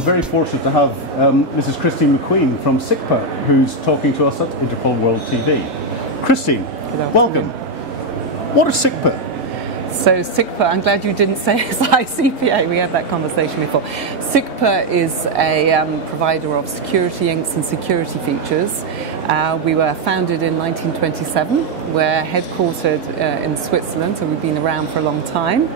Very fortunate to have Mrs. Christine Macqueen from SICPA, who's talking to us at Interpol World TV. Christine, welcome. What is SICPA? So SICPA, I'm glad you didn't say SICPA, we had that conversation before. SICPA is a provider of security inks and security features. We were founded in 1927. We're headquartered in Switzerland, so we've been around for a long time.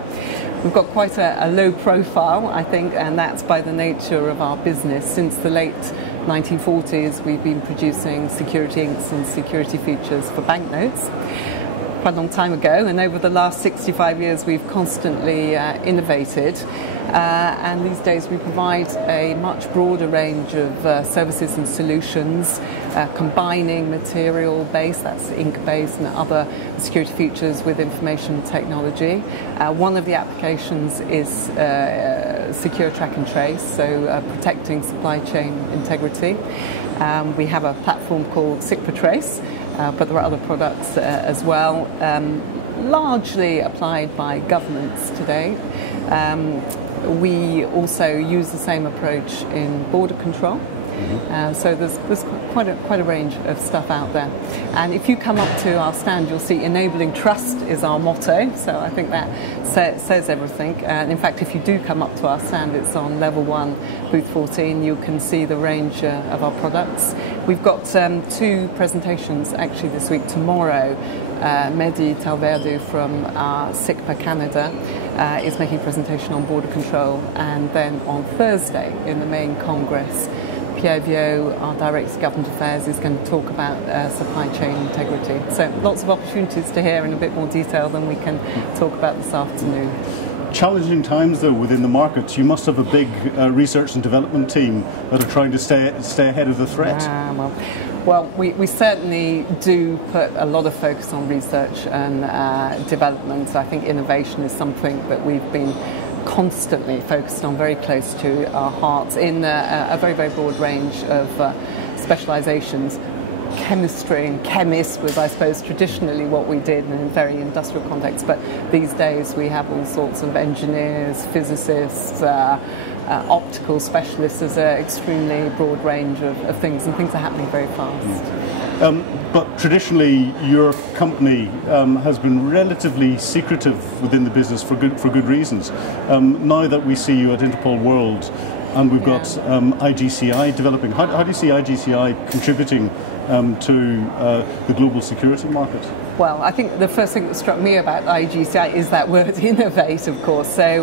We've got quite a low profile, I think, and that's by the nature of our business. Since the late 1940s, we've been producing security inks and security features for banknotes. Quite a long time ago, and over the last 65 years we've constantly innovated, and these days we provide a much broader range of services and solutions, combining material-based, that's ink-based, and other security features with information technology. One of the applications is secure track and trace, so protecting supply chain integrity. We have a platform called SICPA Trace, but there are other products as well, largely applied by governments today. We also use the same approach in border control. So there's quite a range of stuff out there. And if you come up to our stand, you'll see enabling trust is our motto. So I think that says everything. And in fact, if you do come up to our stand, it's on level 1, booth 14. You can see the range of our products. We've got 2 presentations actually this week. Tomorrow, Mehdi Talverdu from SICPA Canada is making a presentation on border control. And then on Thursday in the main Congress, Pierre Viau, our Director of Government Affairs, is going to talk about supply chain integrity. So lots of opportunities to hear in a bit more detail than we can talk about this afternoon. Challenging times though within the markets. You must have a big research and development team that are trying to stay ahead of the threat. Well, we certainly do put a lot of focus on research and development. I think innovation is something that we've been constantly focused on, very close to our hearts, in a very, very broad range of specializations. Chemistry and chemists was, I suppose, traditionally what we did in a very industrial context, but these days we have all sorts of engineers, physicists, optical specialists. There's an extremely broad range of things, and things are happening very fast. But traditionally, your company has been relatively secretive within the business for good reasons. Now that we see you at Interpol World, and we've got IGCI developing, how do you see IGCI contributing to the global security market? Well, I think the first thing that struck me about IGCI is that word innovate, of course. So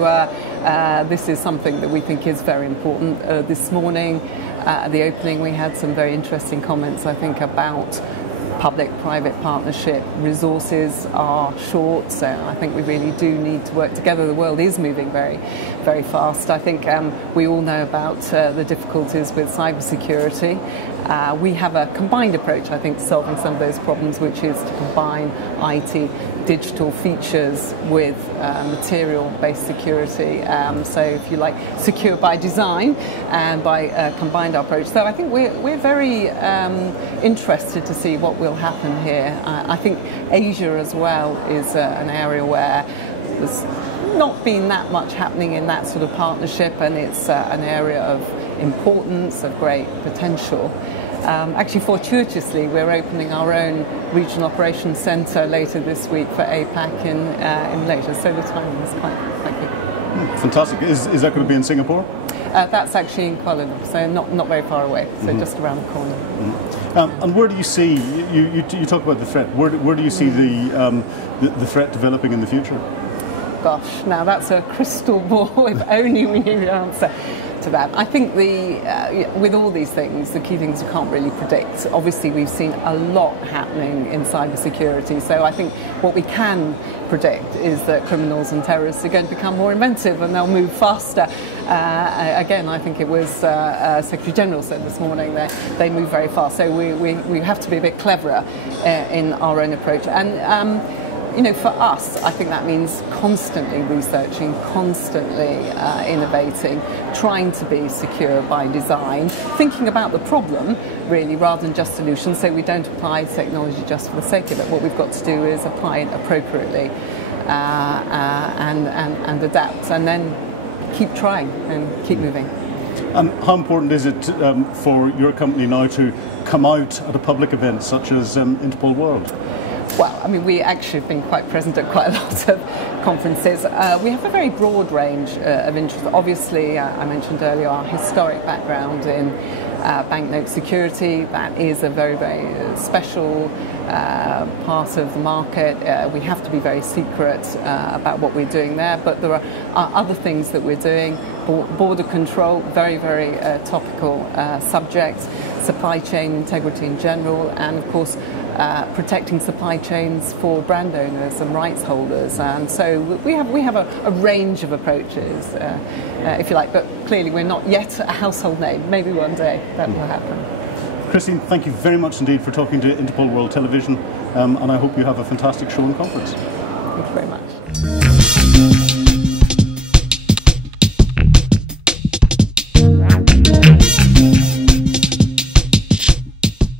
this is something that we think is very important. This morning at the opening we had some very interesting comments, I think, about public-private partnership. Resources are short, so I think we really do need to work together. The world is moving very, very fast. I think we all know about the difficulties with cybersecurity. We have a combined approach, I think, to solving some of those problems, which is to combine IT, digital features with material-based security. So, if you like, secure by design and by a combined approach. So I think we're very interested to see what will happen here. I think Asia as well is an area where there's not been that much happening in that sort of partnership, and it's an area of importance, of great potential. Actually, fortuitously, we're opening our own regional operations centre later this week for APAC in Malaysia, so the timing is quite good. Fantastic. Is that going to be in Singapore? That's actually in Kuala Lumpur, so not very far away, so just around the corner. And where do you see, you talk about the threat, where do you see the threat developing in the future? Gosh, now that's a crystal ball, if only we knew the answer to that. I think with all these things, the key things you can't really predict. Obviously, we've seen a lot happening in cybersecurity, so I think what we can predict is that criminals and terrorists are going to become more inventive and they'll move faster. Again, I think it was Secretary General said this morning that they move very fast, so we have to be a bit cleverer in our own approach. And for us, I think that means constantly researching, constantly innovating, trying to be secure by design, thinking about the problem really rather than just solutions. So we don't apply technology just for the sake of it. What we've got to do is apply it appropriately and adapt, and then keep trying and keep moving. And how important is it for your company now to come out at a public event such as Interpol World? Well, I mean, we actually have been quite present at quite a lot of conferences. We have a very broad range of interest. Obviously, I mentioned earlier our historic background in banknote security. That is a very, very special part of the market. We have to be very secret about what we're doing there, but there are other things that we're doing. Border control, very, very topical subject. Supply chain integrity in general, and of course protecting supply chains for brand owners and rights holders. And so we have a range of approaches, if you like, but clearly we're not yet a household name. Maybe one day that will happen. Christine, thank you very much indeed for talking to Interpol World Television, and I hope you have a fantastic show and conference. Thank you very much.